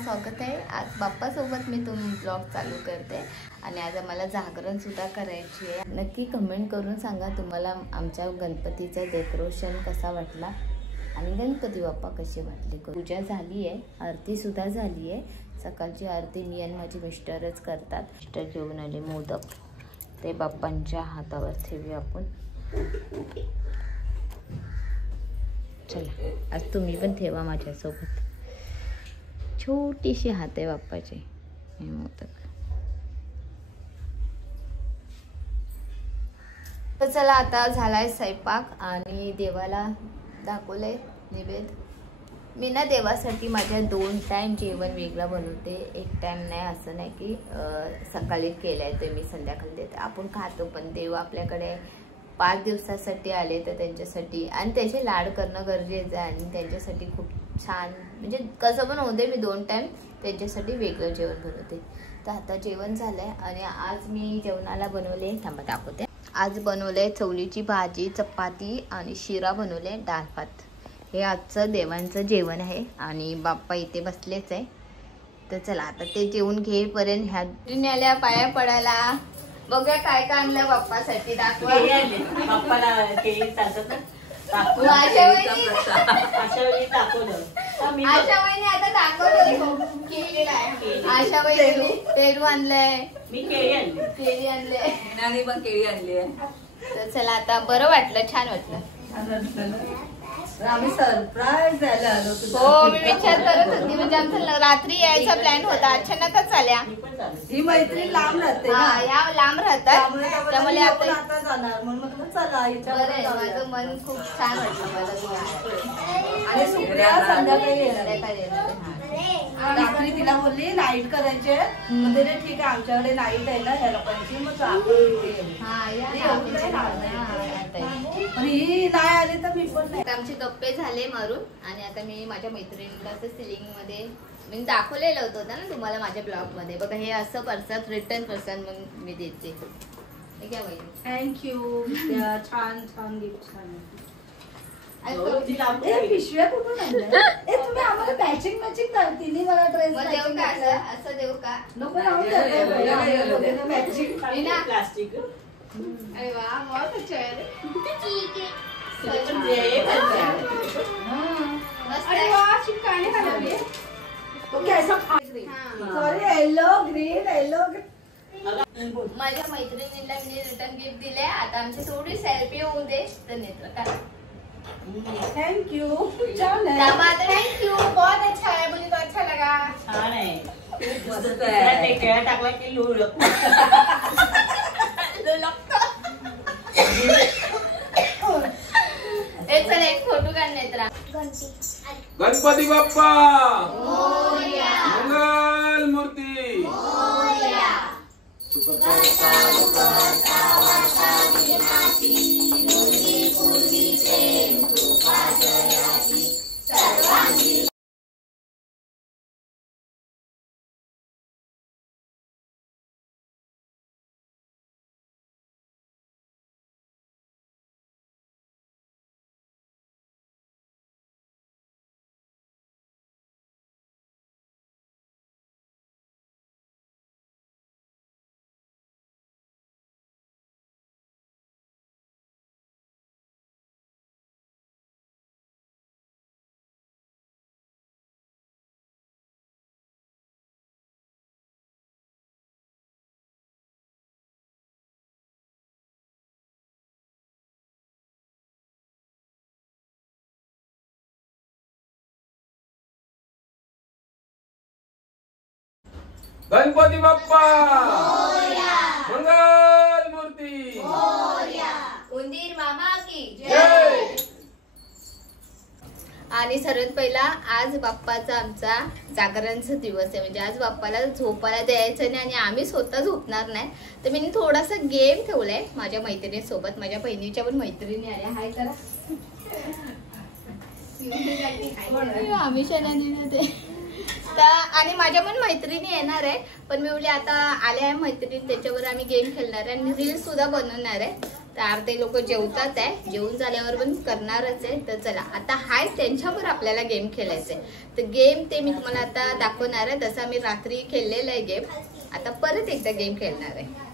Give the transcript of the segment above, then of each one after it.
स्वागत आहे। आज बाप्पासोबत मी ब्लॉग चालू करते आणि आज आम्हाला जागरण सुद्धा करायची आहे। नक्की कमेंट करून सांगा तुम्हाला आमच्या गणपतीचा डेकोरेशन कसा वाटला आणि गणपती बाप्पा कसे वाटले। पूजा झाली आहे, आरती सुद्धा झाली आहे। सकाळची आरती मी आणि माझे मिस्टरच करतात। मिस्टर घेऊन आले मोदक, ते बाप्पांच्या हातावर ठेवूया आपण। चला आज तुम्ही पण ठेवा माझ्यासोबत। छोटीशी हात आहे बाप्पाचे मोदक। तर चला आता झालाय स्वयंपाक आणि देवाला दाखवलंय निवेद। मी ना देवासाठी माझ्या 2 टाइम जेवण वेगळं बनवते, एक टाइम नाही। असं नाही की सकाळी केलंय तर मी संध्याकाळी देते। आपण खातो पण देव आपल्याकडे 5 दिवसासाठी आले तर त्यांच्यासाठी आणि त्याचे लाड करणं गरजेचं आहे आणि त्यांच्यासाठी खूप छान म्हणजे कसं पण होते। मी 2 टाइम त्यांच्यासाठी वेगळं जेवण बनवते। तर आता जेवण झालंय आणि आज मी जेवणाला बनवले, थांबा दाखवते। आज बनवले चवलीची भाजी, चपाती आणि शिरा बनवले, डाळ भात। हे आजचं देवांचं जेवण आहे आणि बाप्पा इथे बसलेच आहे। तर चला आता ते जेवण घेईपर्यंत ह्या दुनियाला पाया पडायला बघूया काय काय आणलं बाप्पासाठी। दाखवा बाप्पाला केळी चालतात ना, आशा वहिनी आता दाखवलं केलेलं आहे। आशा वहिनी पेरू आणलंय, मी केळी आणले आणि पण केळी आणली आहे। तर चला आता बरं वाटलं, छान वाटलं। आम्ही सरप्राईज द्यायला आलो। हो मी विचार करत होती, म्हणजे आमचा रात्री यायचा प्लॅन होता, अचानकच आल्या। ही मैत्रीण लांब राहते, या लांब राहतात त्यामुळे आता जाणार म्हणून म्हटलं चला माझं मन खूप छान वाटलं मला। आणि सुप्रिया संध्याकाळी येणार। रात्री तिला बोलली नाईट करायचे, म्हणजे ठीक आहे आमच्याकडे नाईट आहे ना ह्या लोकांची, मग ही नाही आली तर मी पण नाही। आमचे गप्पे झाले मारून आणि आता मी माझ्या मैत्रिणीला सिलिंग मध्ये मी दाखवलेलं होतं ना तुम्हाला माझ्या ब्लॉग मध्ये। बघा हे असं पर्सन रिटर्न पर्सन म्हणून मी देते। थँक्यू, छान छान गिफ्ट छान। पिशव्या कुठून आणल्या? तुम्ही आम्हाला मॅचिंग तिने मला ड्रेस देऊ का? असं देऊ का? नको मॅचिंग प्लास्टिक। अरे वाह बहुत अच्छा है। सॉरी येलो ग्रीन माझ्या मैत्रिणीला मी रिटर्न गिफ्ट दिले। आता आमची थोडी सेल्फी होऊ दे तर नेत्र करा। थैंक यू, थैंक यू, बहुत अच्छा है, मुझे तो अच्छा लगा। छान है, टाकला की लू एक फोटो काढण्यात। गणपती बाप्पा मोरया, मंगल मूर्ती मोरया, गणपती बाप्पा मोरया, मंगल मूर्ती मोरया, उंदीर मामा की जय। आणि सर्वात पहिला आज बाप्पाचा आमचा जागरणचा दिवस आहे, म्हणजे आज बाप्पाला झोपायला द्यायचं नाही आणि आम्ही स्वतः झोपणार नाही. तर मी थोडासा गेम ठेवलाय माझ्या मैत्रिणीसोबत. माझ्या बहिणीच्या पण मैत्रिणी आल्या. हाय करा. आम्ही ते आणि माझ्या पण मैत्रिणी येणार आहे, पण मी बोलले आता आल्या आहे मैत्रिणी त्याच्यावर आम्ही गेम खेळणार आहे आणि रील सुद्धा बनवणार आहे. तर अर्धे लोक जेवतात आहे, जेवून झाल्यावर पण करणारच आहे. तर चला आता हाय त्यांच्यावर आपल्याला गेम खेळायचा आहे. तर गेम ते मी तुम्हाला आता दाखवणार आहे. तसं मी रात्री खेळलेला आहे गेम, आता परत एकदा गेम खेळणार आहे.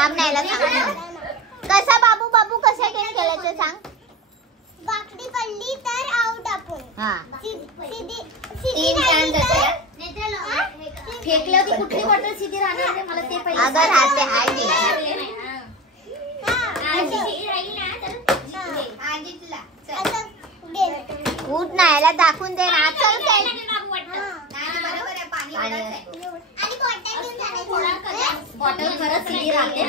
लांब न्यायला सांग. कसा बाबू बाबू कसा गेम खेळायचं सांग. वाकडी पडली तर आउट आपण. हा तीन चान्स फेकलं की कुठली बॉटल सीधी राहणार नाही मला ते पहिले. अगं राहते हाय गेम. उठ ना याला दाखवून दे ना. चल चल. बॉटल खरंच सीधी राहते.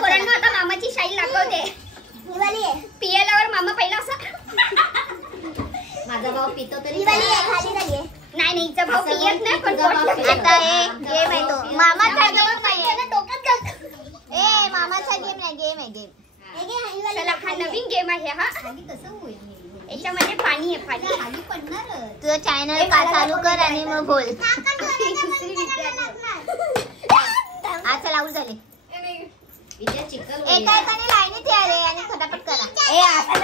पोरांना आता मामाची शाई दाखवते. पियाल्यावर मामा पहिला असं माझा भाऊ पितो तरी नाही नाही हिचा भाऊ पियत नाही पण आता हे गेम आहे तो. मामाचा गेम नाही. ए मामाचा गेम नाही. गेम आहे गेम. चला हा नवीन गेम आहे. हा कसं होईल याच्यामध्ये पाणी आहे. पाणी खाली पडणार. तुझं चॅनल का चालू कर आणि मग बोल. हा चल आऊट झाले. विद्या चिकल एका एकाने लाईनीत या रे आणि फटाफट करा. ए आता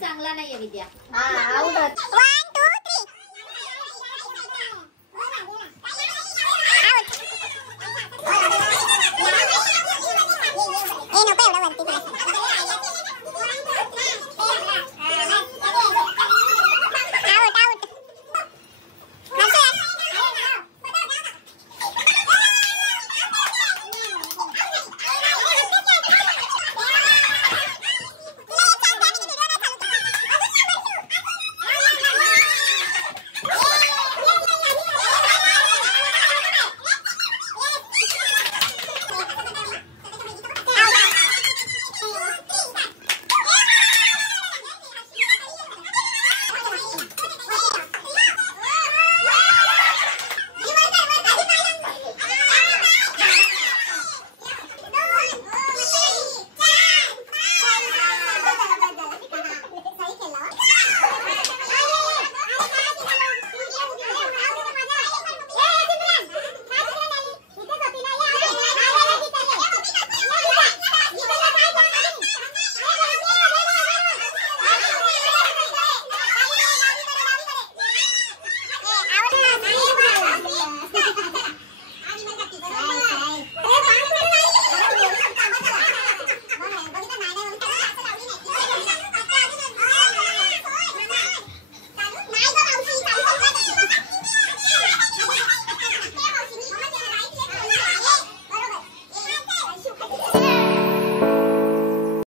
चांगला नाहीये विद्या. हा आऊट.